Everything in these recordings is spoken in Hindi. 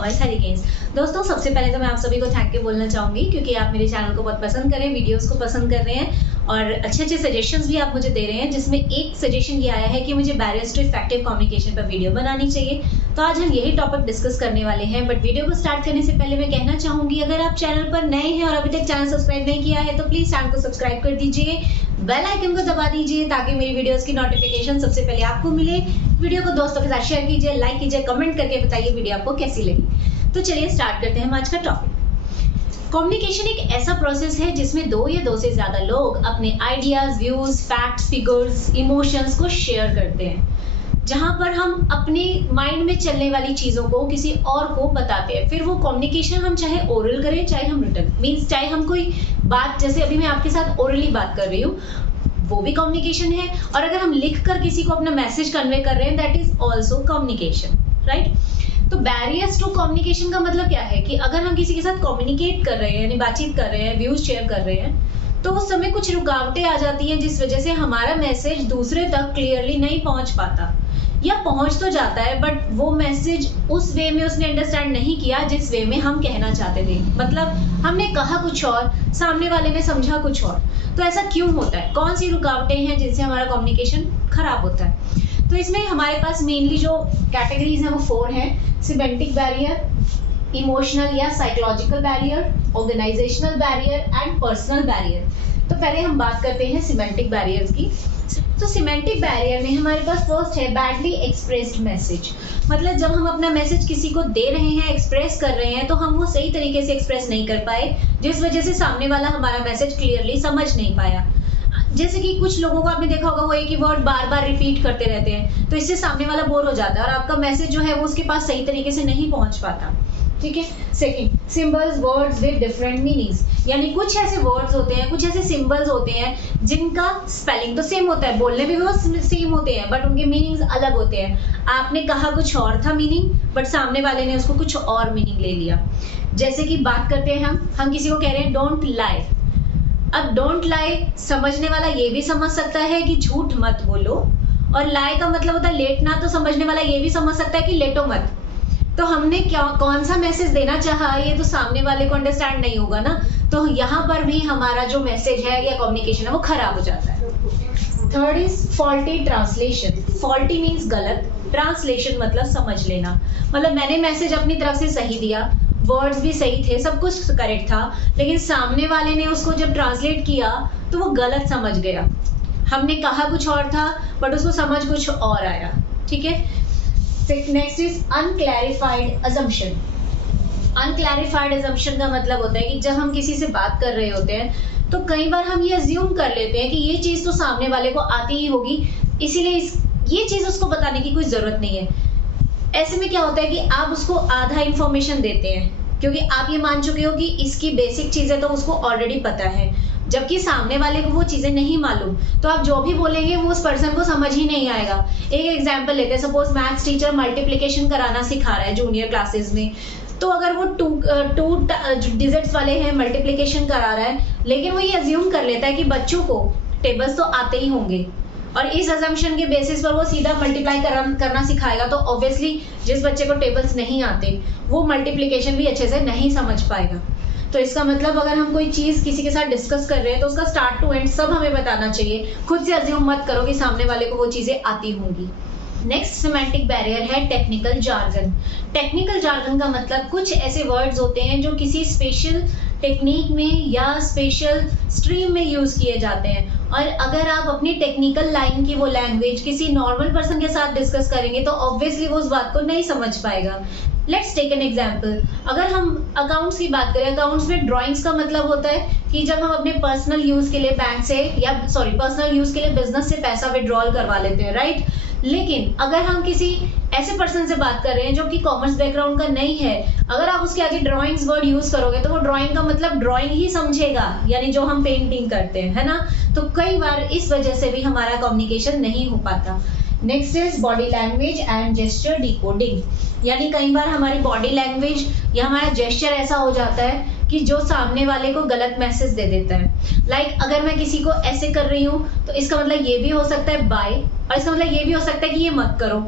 Commerce hurricanes. दोस्तों सबसे पहले तो मैं आप सभी को थैंक यू बोलना चाहूँगी क्योंकि आप मेरे चैनल को बहुत पसंद कर रहे हैं, वीडियोस को पसंद कर रहे हैं और अच्छे अच्छे सजेशंस भी आप मुझे दे रहे हैं, जिसमें एक सजेशन ये आया है कि मुझे बैरियर्स टू इफेक्टिव कम्युनिकेशन पर वीडियो बनानी चाहिए। तो आज हम यही टॉपिक डिस्कस करने वाले हैं। बट वीडियो को स्टार्ट करने से पहले मैं कहना चाहूँगी, अगर आप चैनल पर नए हैं और अभी तक चैनल सब्सक्राइब नहीं किया है तो प्लीज़ चैनल को सब्सक्राइब कर दीजिए, बेल आइकन को दबा दीजिए ताकि मेरी वीडियोस की नोटिफिकेशन सबसे पहले आपको मिले। वीडियो को दोस्तों के साथ शेयर कीजिए, लाइक कीजिए, कमेंट करके बताइए वीडियो आपको कैसी लगी। तो चलिए स्टार्ट करते हैं हम आज का टॉपिक। कम्युनिकेशन एक ऐसा प्रोसेस है जिसमें दो या दो से ज्यादा लोग अपने ideas, views, facts, figures, emotions को शेयर करते हैं, जहां पर हम अपने माइंड में चलने वाली चीजों को किसी और को बताते हैं। फिर वो कम्युनिकेशन हम चाहे ओरल करें चाहे हम रिटन, मीन्स चाहे हम कोई बात, जैसे अभी मैं आपके साथ ओरली बात कर रही हूँ, वो भी कम्युनिकेशन है। और अगर हम लिख कर किसी को अपना मैसेज कन्वे कर रहे हैं, that is also communication, right. तो बैरियर्स टू कम्युनिकेशन का मतलब क्या है कि अगर हम किसी के साथ कम्युनिकेट कर रहे हैं, यानी बातचीत कर रहे हैं, व्यूज शेयर कर रहे हैं, तो उस समय कुछ रुकावटें आ जाती हैं जिस वजह से हमारा मैसेज दूसरे तक क्लियरली नहीं पहुंच पाता, या पहुंच तो जाता है बट वो मैसेज उस वे में उसने अंडरस्टैंड नहीं किया जिस वे में हम कहना चाहते थे। मतलब हमने कहा कुछ और, सामने वाले ने समझा कुछ और। तो ऐसा क्यों होता है? कौन सी रुकावटें हैं जिनसे हमारा कम्युनिकेशन खराब होता है? तो इसमें हमारे पास मेनली जो कैटेगरीज हैं वो 4 हैं: सिमेंटिक बैरियर, इमोशनल या psychological barrier, organisational barrier and personal barrier. तो पहले हम बात करते हैं सिमेंटिक बैरियर्स की। तो सिमेंटिक बैरियर में हमारे पास फर्स्ट है बैडली एक्सप्रेस्ड मैसेज। मतलब जब हम अपना मैसेज किसी को दे रहे हैं, एक्सप्रेस कर रहे हैं, तो हम वो सही तरीके से एक्सप्रेस नहीं कर पाए, जिस वजह से सामने वाला हमारा मैसेज क्लियरली समझ नहीं पाया। जैसे कि कुछ लोगों को आपने देखा होगा, वो एक ही वर्ड बार बार रिपीट करते रहते हैं, तो इससे सामने वाला बोर हो जाता है और आपका मैसेज जो है वो उसके पास सही तरीके से नहीं पहुंच पाता। ठीक है। Second, symbols words with different meanings, यानी कुछ ऐसे वर्ड्स होते हैं, कुछ ऐसे सिंबल्स होते हैं जिनका स्पेलिंग तो सेम होता है, बोलने में भी वो सेम होते हैं, बट उनके मीनिंग्स अलग होते हैं। आपने कहा कुछ और था मीनिंग, बट सामने वाले ने उसको कुछ और मीनिंग ले लिया। जैसे कि बात करते हैं हम किसी को कह रहे हैं डोंट लाई। अब डोंट लाई समझने वाला ये भी समझ सकता है कि झूठ मत बोलो, और लाई का मतलब होता है लेटना, तो समझने वाला ये भी समझ सकता है कि लेटो मत। तो हमने क्या कौन सा मैसेज देना चाहा, ये तो सामने वाले को अंडरस्टैंड नहीं होगा ना। तो यहाँ पर भी हमारा जो मैसेज है या कम्युनिकेशन है वो खराब हो जाता है। Third is faulty translation. Faulty means गलत, ट्रांसलेशन मतलब समझ लेना। मतलब मैंने मैसेज अपनी तरफ से सही दिया, वर्ड्स भी सही थे, सब कुछ करेक्ट था, लेकिन सामने वाले ने उसको जब ट्रांसलेट किया तो वो गलत समझ गया। हमने कहा कुछ और था बट उसको समझ कुछ और आया। ठीक है। Next is unclarified assumption. Unclarified assumption का मतलब होता है कि जब हम किसी से बात कर रहे होते हैं तो कई बार हम ये अज्यूम कर लेते हैं कि ये चीज तो सामने वाले को आती ही होगी, इसीलिए ये चीज उसको बताने की कोई जरूरत नहीं है। ऐसे में क्या होता है कि आप उसको आधा इंफॉर्मेशन देते हैं क्योंकि आप ये मान चुके हो कि इसकी बेसिक चीजें तो उसको ऑलरेडी पता है, जबकि सामने वाले को वो चीजें नहीं मालूम। तो आप जो भी बोलेंगे वो उस पर्सन को समझ ही नहीं आएगा। एक एग्जांपल लेते हैं, सपोज मैथ्स टीचर मल्टीप्लिकेशन कराना सिखा रहा है जूनियर क्लासेस में, तो अगर वो टू डिजिट्स वाले हैं मल्टीप्लिकेशन करा रहा है, लेकिन वो ये अज्यूम कर लेता है कि बच्चों को टेबल्स तो आते ही होंगे, और इस अजम्पशन के बेसिस पर वो सीधा मल्टीप्लाई करना सिखाएगा, तो ऑब्वियसली जिस बच्चे को टेबल्स नहीं आते वो मल्टीप्लिकेशन भी अच्छे से नहीं समझ पाएगा। तो इसका मतलब अगर हम कोई चीज किसी के साथ डिस्कस कर रहे हैं तो उसका स्टार्ट टू एंड सब हमें बताना चाहिए। खुद से अज्यूम मत करो कि सामने वाले को वो चीजें आती होंगी। नेक्स्ट सिमेंटिक बैरियर है टेक्निकल जार्गन। टेक्निकल जार्गन का मतलब कुछ ऐसे वर्ड्स होते हैं जो किसी स्पेशल टेक्निक में या स्पेशल स्ट्रीम में यूज किए जाते हैं, और अगर आप अपनी टेक्निकल लाइन की वो लैंग्वेज किसी नॉर्मल पर्सन के साथ डिस्कस करेंगे तो ऑब्वियसली वो उस बात को नहीं समझ पाएगा। Let's take an example. अगर हम अकाउंट्स की बात करें, अकाउंट्स में ड्राइंग्स का मतलब होता है कि जब हम अपने पर्सनल यूज के लिए बैंक से पर्सनल यूज के लिए बिजनेस से पैसा विड्रॉल करवा लेते हैं, राइट। लेकिन अगर हम किसी ऐसे पर्सन से बात कर रहे हैं जो कि कॉमर्स बैकग्राउंड का नहीं है, अगर आप उसके आगे ड्राइंग्स वर्ड यूज करोगे तो वो ड्राइंग का मतलब ड्राइंग ही समझेगा, यानी जो हम पेंटिंग करते हैं, है ना। तो कई बार इस वजह से भी हमारा कम्युनिकेशन नहीं हो पाता। Next is body language and gesture decoding, यानी कई बार हमारी बॉडी लैंग्वेज या हमारा जेस्चर ऐसा हो जाता है कि जो सामने वाले को गलत मैसेज दे देता है। लाइक अगर मैं किसी को ऐसे कर रही हूँ तो इसका मतलब ये भी हो सकता है बाय, और इसका मतलब ये भी हो सकता है कि ये मत करो।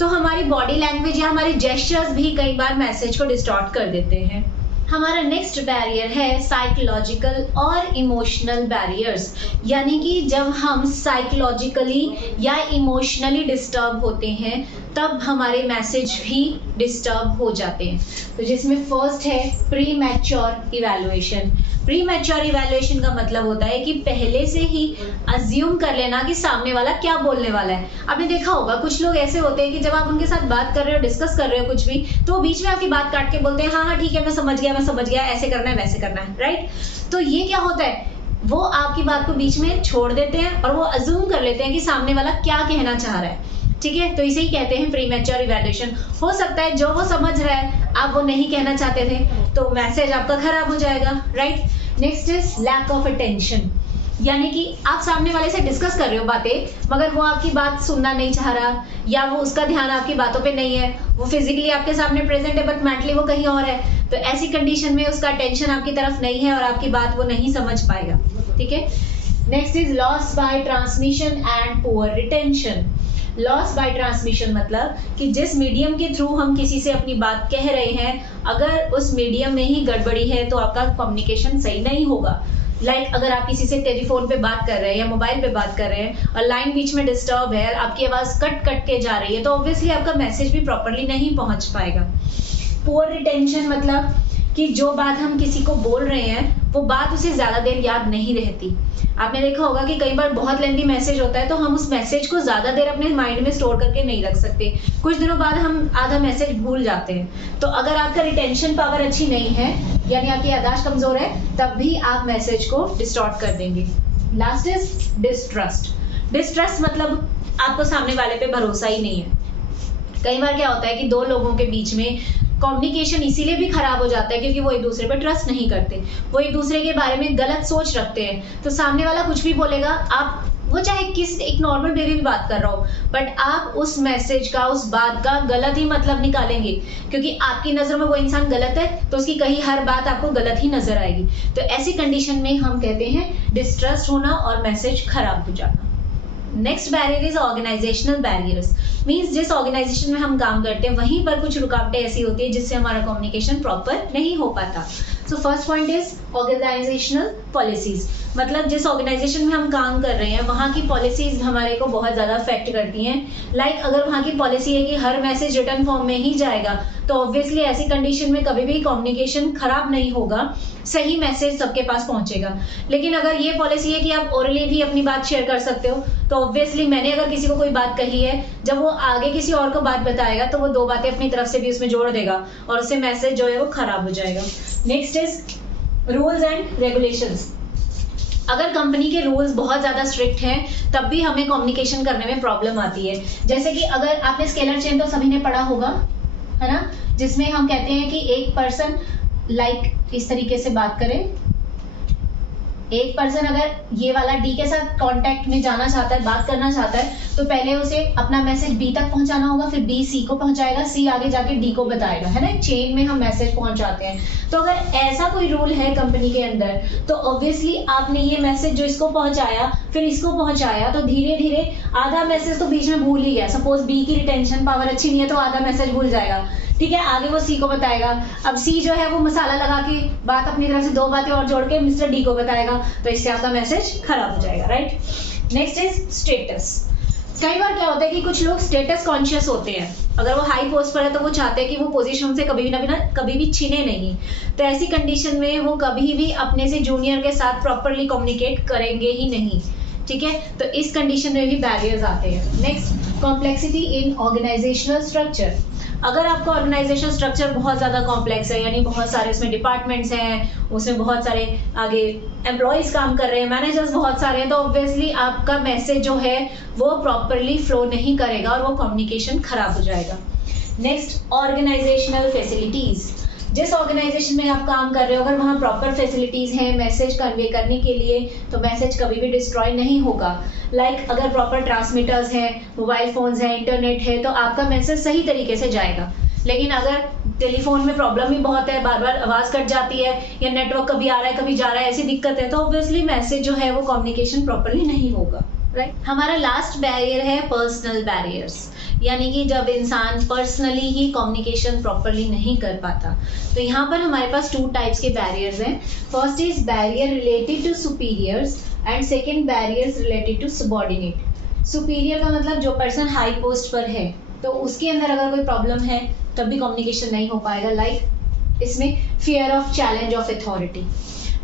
तो हमारी बॉडी लैंग्वेज या हमारे जेस्चर्स भी कई बार मैसेज को डिस्टॉर्ट कर देते हैं। हमारा नेक्स्ट बैरियर है साइकोलॉजिकल और इमोशनल बैरियर्स, यानी कि जब हम साइकोलॉजिकली या इमोशनली डिस्टर्ब होते हैं तब हमारे मैसेज भी डिस्टर्ब हो जाते हैं। तो जिसमें फर्स्ट है pre mature evaluation. Pre mature evaluation का मतलब होता है कि पहले से ही अज्यूम कर लेना कि सामने वाला क्या बोलने वाला है। आपने देखा होगा कुछ लोग ऐसे होते हैं कि जब आप उनके साथ बात कर रहे हो, डिस्कस कर रहे हो कुछ भी, तो वो बीच में आपकी बात काट के बोलते हैं हाँ हाँ ठीक है मैं समझ गया, ऐसे करना है वैसे करना है, राइट। तो ये क्या होता है, वो आपकी बात को बीच में छोड़ देते हैं और वो अज्यूम कर लेते हैं कि सामने वाला क्या कहना चाह रहा है। ठीक है, तो इसे ही कहते हैं प्री मैच्योर इवैल्यूएशन। हो सकता है जो वो समझ रहा है आप वो नहीं कहना चाहते थे, तो मैसेज आपका खराब हो जाएगा, right. Next is lack of attention, यानी कि आप सामने वाले से डिस्कस कर रहे हो बातें मगर वो आपकी बात सुनना नहीं चाह रहा, या वो उसका ध्यान आपकी बातों पे नहीं है, वो फिजिकली आपके सामने प्रेजेंट है बट मेंटली वो कहीं और है। तो ऐसी कंडीशन में उसका अटेंशन आपकी तरफ नहीं है और आपकी बात वो नहीं समझ पाएगा। ठीक है। Next is loss by transmission and poor retention. Loss by transmission मतलब कि जिस मीडियम के थ्रू हम किसी से अपनी बात कह रहे हैं, अगर उस मीडियम में ही गड़बड़ी है तो आपका कम्युनिकेशन सही नहीं होगा। लाइक अगर आप किसी से टेलीफोन पे बात कर रहे हैं या मोबाइल पे बात कर रहे हैं और लाइन बीच में डिस्टर्ब है, आपकी आवाज कट कट के जा रही है, तो ऑब्वियसली आपका मैसेज भी प्रॉपरली नहीं पहुंच पाएगा। पुअर रिटेंशन मतलब कि जो बात हम किसी को बोल रहे हैं वो बात उसे ज्यादा देर याद नहीं रहती। आपने देखा होगा कि कई बार बहुत लेंथी मैसेज होता है तो हम उस मैसेज को ज्यादा देर अपने माइंड में स्टोर करके नहीं रख सकते, कुछ दिनों बाद हम आधा मैसेज भूल जाते हैं। तो अगर आपका रिटेंशन पावर अच्छी नहीं है यानी आपकी याददाश्त कमजोर है, तब भी आप मैसेज को डिस्टॉर्ट कर देंगे। Last is distrust. डिस्ट्रस्ट मतलब आपको सामने वाले पे भरोसा ही नहीं है। कई बार क्या होता है कि दो लोगों के बीच में कम्युनिकेशन इसीलिए भी खराब हो जाता है क्योंकि वो एक दूसरे पर ट्रस्ट नहीं करते, वो एक दूसरे के बारे में गलत सोच रखते हैं। तो सामने वाला कुछ भी बोलेगा, आप वो चाहे किस एक नॉर्मल वे भी बात कर रहा हो, बट आप उस मैसेज का, उस बात का गलत ही मतलब निकालेंगे क्योंकि आपकी नजरों में वो इंसान गलत है, तो उसकी कही हर बात आपको गलत ही नजर आएगी। तो ऐसी कंडीशन में हम कहते हैं डिस्ट्रस्ट होना और मैसेज खराब हो जाना। Next barrier is organisational barriers. Means जिस ऑर्गेनाइजेशन में हम काम करते हैं वहीं पर कुछ रुकावटें ऐसी होती है जिससे हमारा कम्युनिकेशन प्रॉपर नहीं हो पाता। So first point is organisational policies, मतलब जिस ऑर्गेनाइजेशन में हम काम कर रहे हैं वहाँ की पॉलिसीज हमारे को बहुत ज़्यादा अफेक्ट करती हैं। लाइक अगर वहाँ की पॉलिसी है कि हर मैसेज रिटर्न फॉर्म में ही जाएगा, तो ऑब्वियसली ऐसी कंडीशन में कभी भी कम्युनिकेशन खराब नहीं होगा, सही मैसेज सबके पास पहुंचेगा। लेकिन अगर ये पॉलिसी है कि आप ओरली भी अपनी बात शेयर कर सकते हो, तो ऑब्वियसली मैंने अगर किसी को कोई बात कही है, जब वो आगे किसी और को बात बताएगा तो वो दो बातें अपनी तरफ से भी उसमें जोड़ देगा और उससे मैसेज जो है वो खराब हो जाएगा। Next is rules and regulations. अगर कंपनी के रूल्स बहुत ज़्यादा स्ट्रिक्ट हैं तब भी हमें कम्युनिकेशन करने में प्रॉब्लम आती है। जैसे कि अगर आपने स्केलर चेन तो सभी ने पढ़ा होगा, है ना, जिसमें हम कहते हैं कि एक पर्सन लाइक इस तरीके से बात करें, एक पर्सन अगर ये वाला डी के साथ कांटेक्ट में जाना चाहता है, बात करना चाहता है, तो पहले उसे अपना मैसेज बी तक पहुंचाना होगा, फिर बी सी को पहुंचाएगा, सी आगे जाके डी को बताएगा, है ना, चेन में हम मैसेज पहुंचाते हैं। तो अगर ऐसा कोई रूल है कंपनी के अंदर, तो ऑब्वियसली आपने ये मैसेज जो इसको पहुंचाया फिर इसको पहुंचाया, तो धीरे धीरे आधा मैसेज तो बीच में भूल ही गया। सपोज बी की रिटेंशन पावर अच्छी नहीं है तो आधा मैसेज भूल जाएगा, ठीक है, आगे वो सी को बताएगा। अब सी जो है वो मसाला लगा के बात अपनी तरफ से दो बातें और जोड़ के मिस्टर डी को बताएगा, तो इससे आपका मैसेज खराब हो जाएगा, राइट। Next is status. कई बार क्या होता है कि कुछ लोग स्टेटस कॉन्शियस होते हैं, अगर वो हाई पोस्ट पर है तो वो चाहते हैं कि वो पोजीशन से कभी भी छीने नहीं। तो ऐसी कंडीशन में वो कभी भी अपने से जूनियर के साथ प्रॉपरली कम्युनिकेट करेंगे ही नहीं, ठीक है। तो इस कंडीशन में भी बैरियर्स आते हैं। Next, complexity in organisational structure. अगर आपका ऑर्गेनाइजेशन स्ट्रक्चर बहुत ज़्यादा कॉम्प्लेक्स है, यानी बहुत सारे उसमें डिपार्टमेंट्स हैं, उसमें बहुत सारे आगे एम्प्लॉयज़ काम कर रहे हैं, मैनेजर्स बहुत सारे हैं, तो ऑब्वियसली आपका मैसेज जो है वो प्रॉपरली फ्लो नहीं करेगा और वो कम्युनिकेशन खराब हो जाएगा। Next, organisational facilities. जिस ऑर्गेनाइजेशन में आप काम कर रहे हो अगर वहाँ प्रॉपर फैसिलिटीज़ हैं मैसेज कन्वे करने के लिए, तो मैसेज कभी भी डिस्ट्रॉय नहीं होगा। लाइक अगर प्रॉपर ट्रांसमीटर्स हैं, मोबाइल फोन्स हैं, इंटरनेट है, तो आपका मैसेज सही तरीके से जाएगा। लेकिन अगर टेलीफोन में प्रॉब्लम ही बहुत है, बार बार आवाज़ कट जाती है या नेटवर्क कभी आ रहा है कभी जा रहा है, ऐसी दिक्कत है, तो ऑब्वियसली मैसेज जो है वो कम्युनिकेशन प्रॉपरली नहीं होगा, राइट। हमारा लास्ट बैरियर है पर्सनल बैरियर्स, यानी कि जब इंसान पर्सनली ही कम्युनिकेशन प्रॉपरली नहीं कर पाता। तो यहाँ पर हमारे पास 2 टाइप्स के बैरियर्स हैं। First is barrier related to superiors and second barriers related to subordinate. Superior का मतलब जो पर्सन हाई पोस्ट पर है, तो उसके अंदर अगर कोई प्रॉब्लम है तब भी कम्युनिकेशन नहीं हो पाएगा। लाइक इसमें fear of challenge of authority.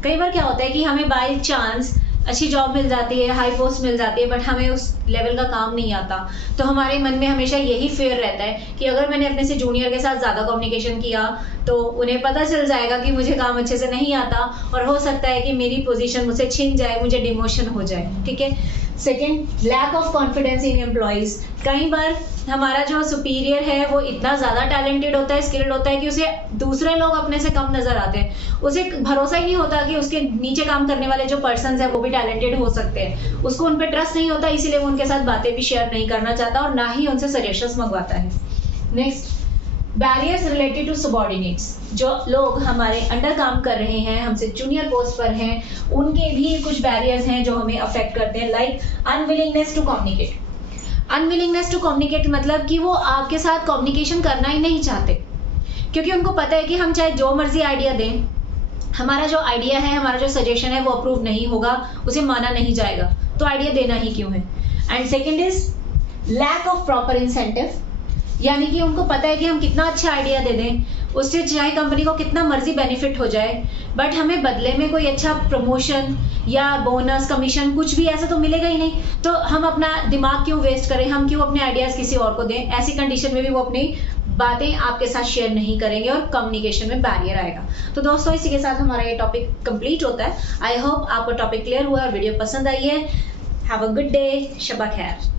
कई बार क्या होता है कि हमें बाय चांस अच्छी जॉब मिल जाती है, हाई पोस्ट मिल जाती है, बट हमें उस लेवल का काम नहीं आता। तो हमारे मन में हमेशा यही फेयर रहता है कि अगर मैंने अपने से जूनियर के साथ ज़्यादा कम्युनिकेशन किया तो उन्हें पता चल जाएगा कि मुझे काम अच्छे से नहीं आता और हो सकता है कि मेरी पोजीशन मुझसे छिन जाए, मुझे डिमोशन हो जाए। ठीक है। Second, lack of confidence in employees. कई बार हमारा जो सुपीरियर है वो इतना ज़्यादा टैलेंटेड होता है, स्किल्ड होता है कि उसे दूसरे लोग अपने से कम नज़र आते हैं। उसे भरोसा ही नहीं होता कि उसके नीचे काम करने वाले जो पर्सन्स हैं वो भी टैलेंटेड हो सकते हैं। उसको उन पर ट्रस्ट नहीं होता, इसीलिए वो उनके साथ बातें भी शेयर नहीं करना चाहता और ना ही उनसे सजेशंस मंगवाता है। Next, barriers related to subordinates. जो लोग हमारे अंडर काम कर रहे हैं, हमसे जूनियर पोस्ट पर हैं, उनके भी कुछ बैरियर्स हैं जो हमें अफेक्ट करते हैं। Like unwillingness to communicate. Unwillingness to communicate मतलब कि वो आपके साथ कम्युनिकेशन करना ही नहीं चाहते, क्योंकि उनको पता है कि हम चाहे जो मर्जी आइडिया दें, हमारा जो आइडिया है, हमारा जो सजेशन है वो अप्रूव नहीं होगा, उसे माना नहीं जाएगा, तो आइडिया देना ही क्यों है। And second is lack of proper incentive, यानी कि उनको पता है कि हम कितना अच्छा आइडिया दे दें, उससे चाहे कंपनी को कितना मर्जी बेनिफिट हो जाए, बट हमें बदले में कोई अच्छा प्रमोशन या बोनस, कमीशन, कुछ भी ऐसा तो मिलेगा ही नहीं, तो हम अपना दिमाग क्यों वेस्ट करें, हम क्यों अपने आइडियाज़ किसी और को दें। ऐसी कंडीशन में भी वो अपनी बातें आपके साथ शेयर नहीं करेंगे और कम्युनिकेशन में बैरियर आएगा। तो दोस्तों, इसी के साथ हमारा ये टॉपिक कंप्लीट होता है। आई होप आपको टॉपिक क्लियर हुआ और वीडियो पसंद आई है। Have a good day. शबा खैर।